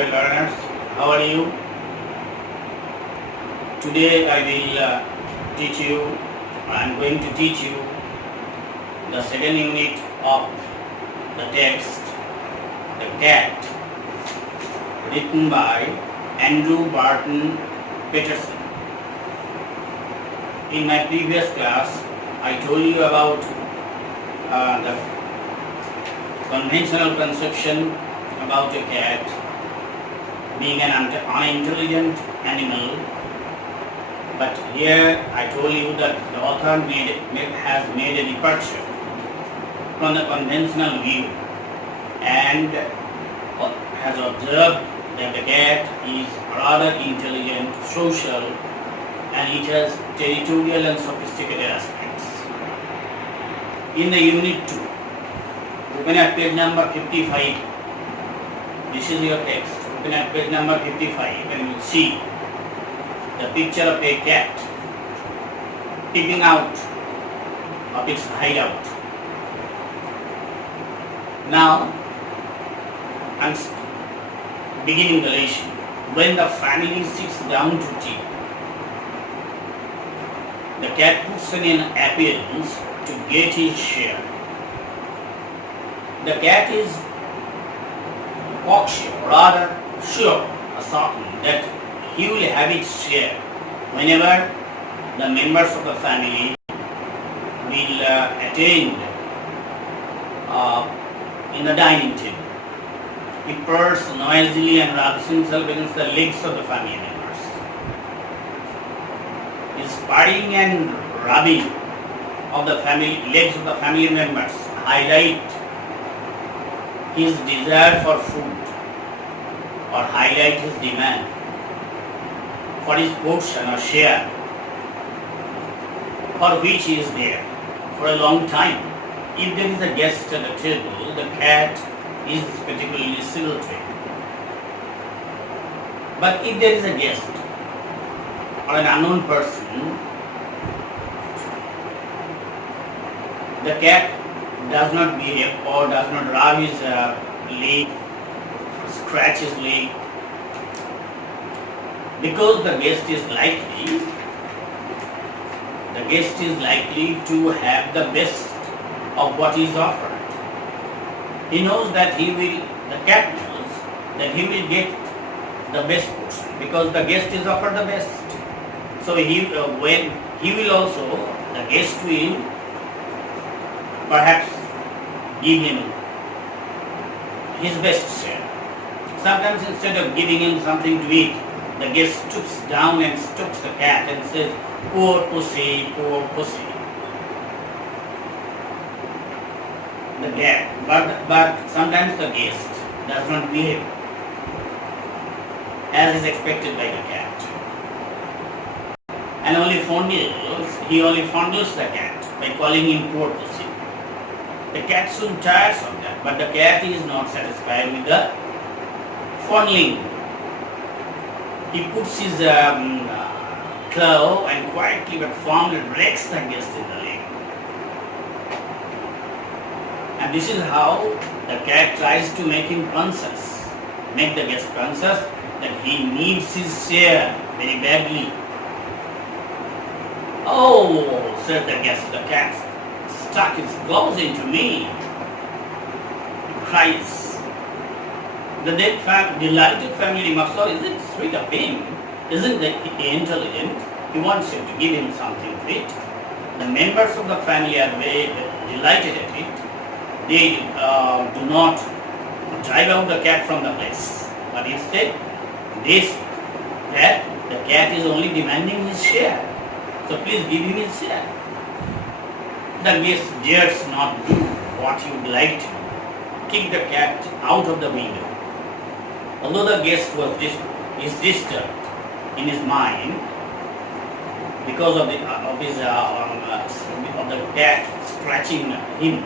dear learners. How are you? Today I am going to teach you the second unit of the text, The Cat, written by Andrew Barton Peterson. In my previous class, I told you about the conventional conception about a cat being an unintelligent animal, but here I told you that the author has made a departure from the conventional view and has observed that the cat is rather intelligent, social, and it has territorial and sophisticated aspects. In the unit 2, open at page number 55. This is your text. Open at page number 55 and you will see the picture of a cat peeping out of its hideout. Now, I'm beginning the lesson. When the family sits down to tea, the cat puts in an appearance to get his share. The cat is cocksure, rather sure, certain that he will have its share whenever the members of the family will attend in the dining table. He purrs noisily and rubs himself against the legs of the family members. His purring and rubbing of the legs of the family members highlight his desire for food or highlight his demand for his portion or share for which he is there for a long time. If there is a guest at the table, the cat is particularly civil to him. But if there is a guest or an unknown person, the cat does not behave or does not rub his leg, scratch his leg, because the guest is likely to have the best of what is offered. He knows that the cat knows that he will get the best portion because the guest is offered the best. So the guest will perhaps give him his best share. Sometimes instead of giving him something to eat, the guest stoops down and strokes the cat and says, "Poor pussy, poor pussy." But sometimes the guest does not behave as is expected by the cat, and he only fondles the cat by calling him poor pussy. The cat soon tires of that, but the cat is not satisfied with the fondling. He puts his claw and quietly but firmly rakes the guest in the leg. And this is how the cat tries to make the guest conscious that he needs his share very badly. "Oh," said the guest, "the cat stuck its claws into me," he cries. The delighted family remarks, "Oh, is it sweet of him? Isn't he intelligent? He wants you to give him something to eat." The members of the family are very delighted at it. They do not drive out the cat from the place, but instead they say that the cat is only demanding his share. So please give him his share. The guest dares not do what you would like to, kick the cat out of the window. Although the guest is disturbed in his mind because of the cat scratching him,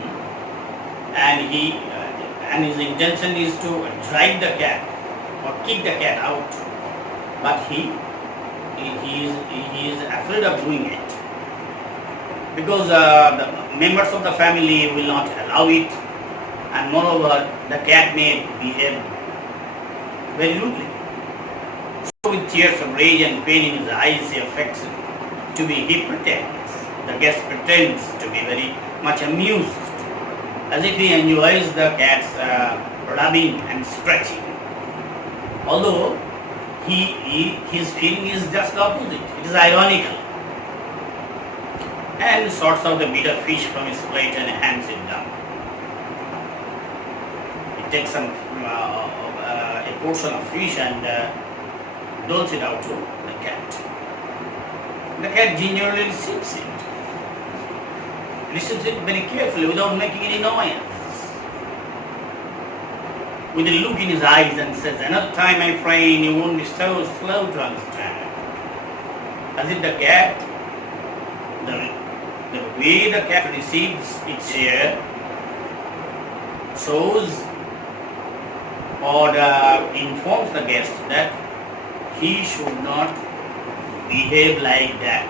and his intention is to drive the cat or kick the cat out, but he is afraid of doing it because the members of the family will not allow it, and moreover the cat may behave very rudely. So with tears of rage and pain in his eyes, he affects to be, he pretends. The guest pretends to be very much amused, as if he enjoys the cat's rubbing and scratching. Although his feeling is just the opposite. It is ironical. And sorts out a bit of fish from his plate and hands it down. He takes a portion of fish and doles it out to the cat. The cat gingerly receives it very carefully without making any noise, with a look in his eyes, and says, "Another time, my friend, you won't be so slow to understand." As if the cat, the way the cat receives its share shows or informs the guest that he should not behave like that.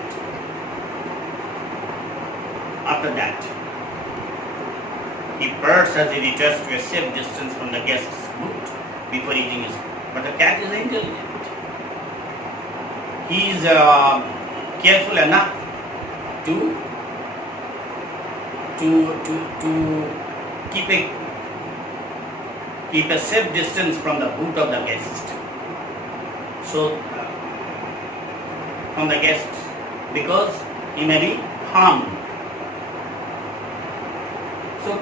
After that, he purrs as he retires to a safe distance from the guest's boot before eating his food. But the cat is intelligent. He is careful enough to keep a safe distance from the boot of the guest. So from the guest, because he may be harmed. So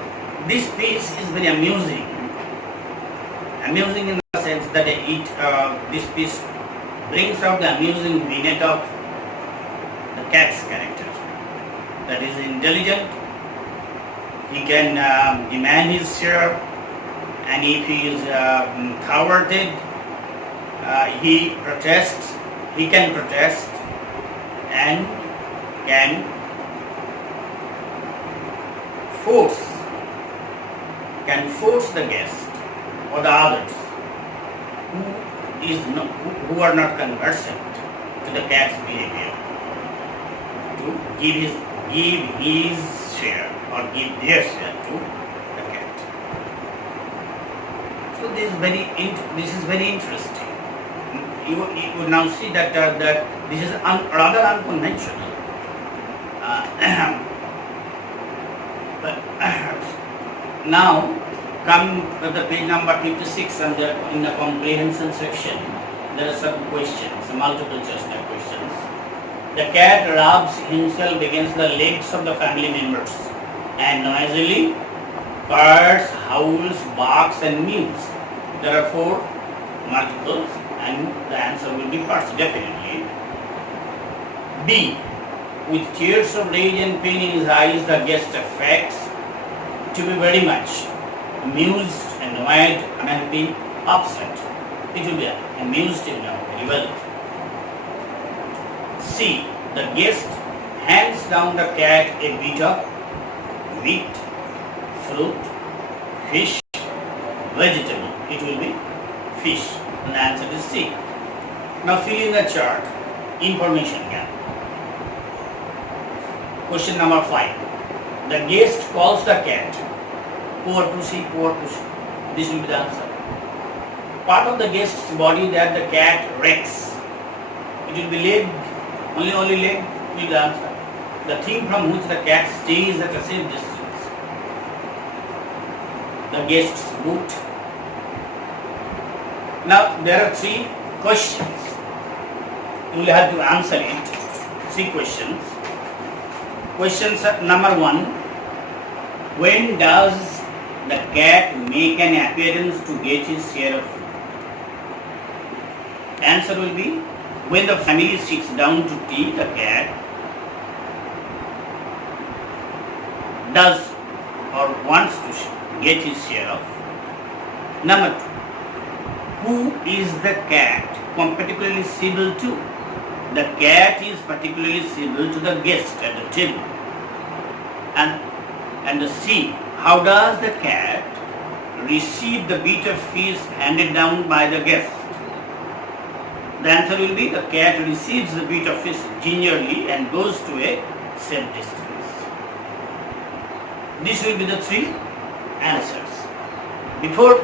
this piece is very amusing. Amusing in the sense that this piece brings out the amusing vignette of the cat's character. That is intelligent. He can demand his share, and if he is thwarted, he protests. He can protest and can force the guest or the others who are not conversant to the cat's behavior to give his share or give their share to the cat. So this is very interesting. You would now see that this is rather unconventional. But now, come to the page number 56, and in the comprehension section, there are some questions, multiple choice questions. The cat rubs himself against the legs of the family members and noisily purrs, howls, barks, and mews. There are 4 multiples, and the answer will be purrs, definitely. B. With tears of rage and pain in his eyes, the guest affects to be very much amused, annoyed, unhappy, upset. It will be amused, very well. C. The guest hands down the cat a bit of meat, fruit, fish, vegetable. It will be fish. And the answer is C. Now fill in the chart. Information gap. Question number 5. The guest calls the cat. Poor pussy, poor pussy. This will be the answer. Part of the guest's body that the cat wrecks. It will be leg, only leg will be the answer. The thing from which the cat stays at a safe distance. The guest's boot. Now there are 3 questions. You will have to answer it. 3 questions. Questions number 1. When does the cat make an appearance to get his share of food? Answer will be, when the family sits down to tea, the cat does or wants to get his share of. Number 2. Who is the cat particularly civil to? The cat is particularly civil to the guest at the table. And the C. How does the cat receive the bit of fish handed down by the guest? The answer will be, the cat receives the bit of fish gingerly and goes to a safe distance. This will be the 3 answers. Before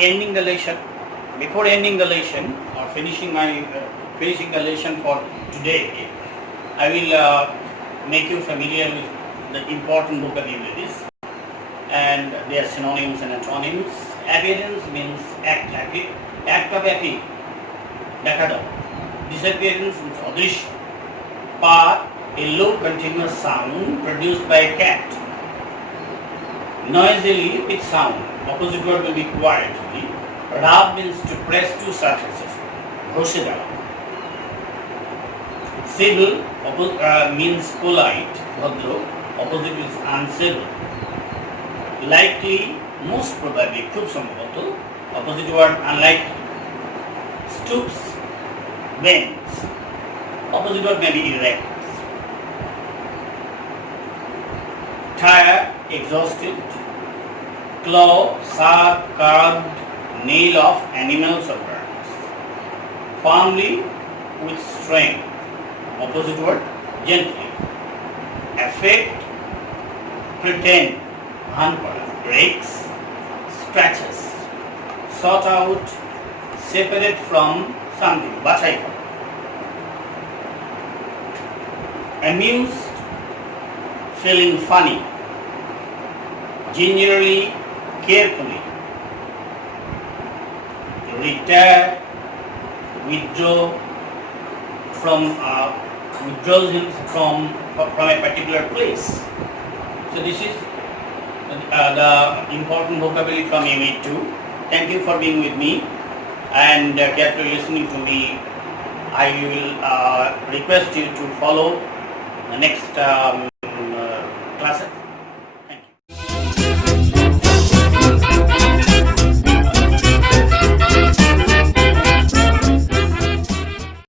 ending the lecture, Before ending the lesson or finishing the lesson for today, I will make you familiar with the important vocabularies and their synonyms and antonyms. Appearance means act of appear, দেখা দাও. Disappearance means অদৃশ্য. Par, a low continuous sound produced by a cat. Noisily with sound, opposite word will be quietly. Rub means to press two surfaces, ঘষে দেওয়া. Civil means polite, ভদ্র, opposite is uncivil. Likely, most probably, খুব সম্ভবত, opposite word unlikely. Stoops, bends, opposite word may be erect. Tired, exhausted. Claw, sharp, carved nail of animals or birds. Firmly, with strength. Opposite word, gently. Affect, pretend, ভান করা. Breaks, scratches. Sort out, separate from something, বাছাই করা. Amused, feeling funny. Gingerly, carefully. Retire, withdraw withdraws him from a particular place. So this is the important vocabulary from Unit 2. Thank you for being with me and carefully listening to me. I will request you to follow the next classes.